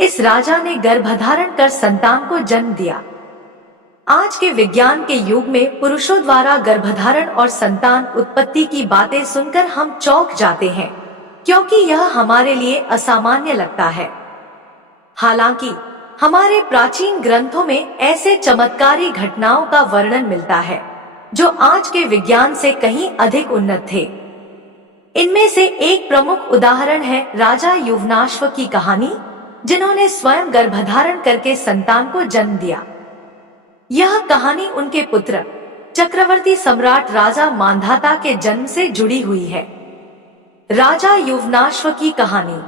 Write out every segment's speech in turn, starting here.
इस राजा ने गर्भधारण कर संतान को जन्म दिया। आज के विज्ञान के युग में पुरुषों द्वारा गर्भधारण और संतान उत्पत्ति की बातें सुनकर हम चौंक जाते हैं, क्योंकि यह हमारे लिए असामान्य लगता है। हालांकि हमारे प्राचीन ग्रंथों में ऐसे चमत्कारी घटनाओं का वर्णन मिलता है जो आज के विज्ञान से कहीं अधिक उन्नत थे। इनमें से एक प्रमुख उदाहरण है राजा युवनाश्व की कहानी, जिन्होंने स्वयं गर्भधारण करके संतान को जन्म दिया। यह कहानी उनके पुत्र चक्रवर्ती सम्राट राजा मांधाता के जन्म से जुड़ी हुई है। राजा युवनाश्व की कहानी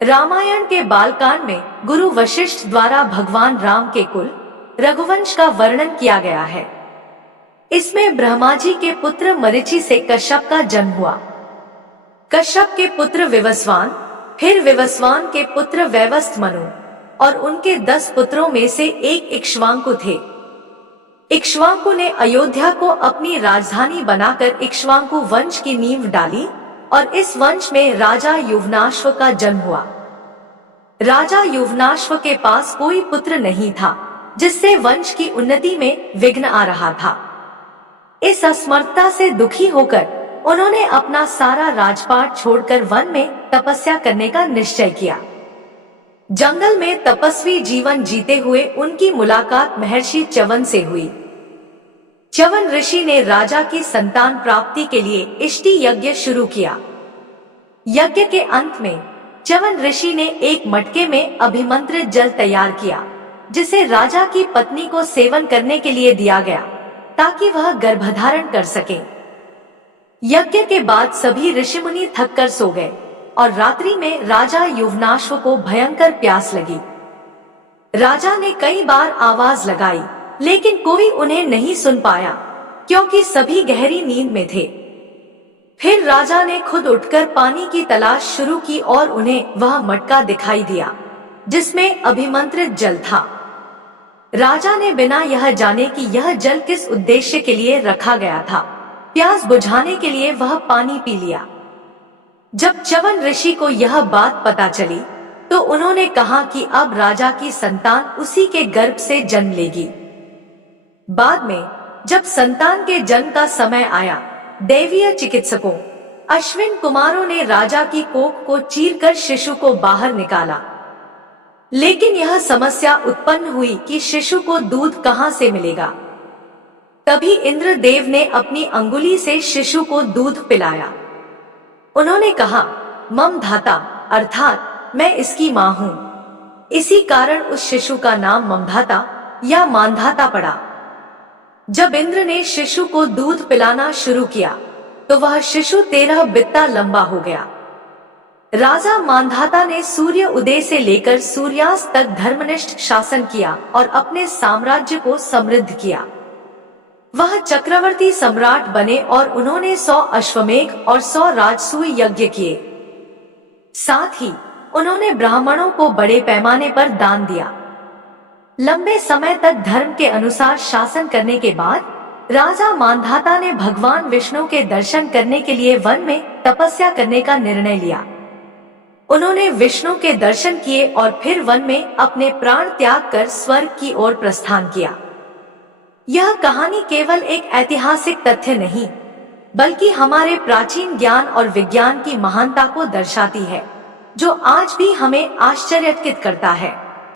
रामायण के बालकांड में गुरु वशिष्ठ द्वारा भगवान राम के कुल रघुवंश का वर्णन किया गया है। इसमें ब्रह्मा जी के पुत्र मरीचि से कश्यप का जन्म हुआ। कश्यप के पुत्र विवस्वान, फिर विवस्वान के पुत्र वैवस्थ मनु और उनके 10 पुत्रों में से एक इक्ष्वाकु थे। इक्ष्वाकु ने अयोध्या को अपनी राजधानी बनाकर इक्ष्वाकु वंश की नींव डाली और इस वंश में राजा युवनाश्व का जन्म हुआ। राजा युवनाश्व के पास कोई पुत्र नहीं था, जिससे वंश की उन्नति में विघ्न आ रहा था। इस असमर्थता से दुखी होकर उन्होंने अपना सारा राजपाट छोड़कर वन में तपस्या करने का निश्चय किया। जंगल में तपस्वी जीवन जीते हुए उनकी मुलाकात महर्षि च्यवन से हुई। च्यवन ऋषि ने राजा की संतान प्राप्ति के लिए इष्टि यज्ञ शुरू किया। यज्ञ के अंत में च्यवन ऋषि ने एक मटके में अभिमंत्रित जल तैयार किया, जिसे राजा की पत्नी को सेवन करने के लिए दिया गया, ताकि वह गर्भधारण कर सके। यज्ञ के बाद सभी ऋषिमुनि थककर सो गए और रात्रि में राजा युवनाश्व को भयंकर प्यास लगी। राजा ने कई बार आवाज लगाई, लेकिन कोई उन्हें नहीं सुन पाया, क्योंकि सभी गहरी नींद में थे। फिर राजा ने खुद उठकर पानी की तलाश शुरू की और उन्हें वह मटका दिखाई दिया, जिसमें अभिमंत्रित जल था। राजा ने बिना यह जाने कि यह जल किस उद्देश्य के लिए रखा गया था, प्यास बुझाने के लिए वह पानी पी लिया। जब च्यवन ऋषि को यह बात पता चली, तो उन्होंने कहा कि अब राजा की संतान उसी के गर्भ से जन्म लेगी। बाद में जब संतान के जन्म का समय आया, दैवीय चिकित्सकों अश्विन कुमारों ने राजा की कोख को चीरकर शिशु को बाहर निकाला। लेकिन यह समस्या उत्पन्न हुई कि शिशु को दूध कहां से मिलेगा। तभी इंद्रदेव ने अपनी अंगुली से शिशु को दूध पिलाया। उन्होंने कहा, मम धाता, अर्थात मैं इसकी मां हूं। इसी कारण उस शिशु का नाम ममधाता या मांधाता पड़ा। जब इंद्र ने शिशु को दूध पिलाना शुरू किया, तो वह शिशु 13 बित्ता लंबा हो गया। राजा मांधाता ने सूर्य उदय से लेकर सूर्यास्त तक धर्मनिष्ठ शासन किया और अपने साम्राज्य को समृद्ध किया। वह चक्रवर्ती सम्राट बने और उन्होंने 100 अश्वमेघ और 100 राजसूय यज्ञ किए। साथ ही उन्होंने ब्राह्मणों को बड़े पैमाने पर दान दिया। लंबे समय तक धर्म के अनुसार शासन करने के बाद राजा मांधाता ने भगवान विष्णु के दर्शन करने के लिए वन में तपस्या करने का निर्णय लिया। उन्होंने विष्णु के दर्शन किए और फिर वन में अपने प्राण त्याग कर स्वर्ग की ओर प्रस्थान किया। यह कहानी केवल एक ऐतिहासिक तथ्य नहीं, बल्कि हमारे प्राचीन ज्ञान और विज्ञान की महानता को दर्शाती है, जो आज भी हमें आश्चर्यचकित करता है।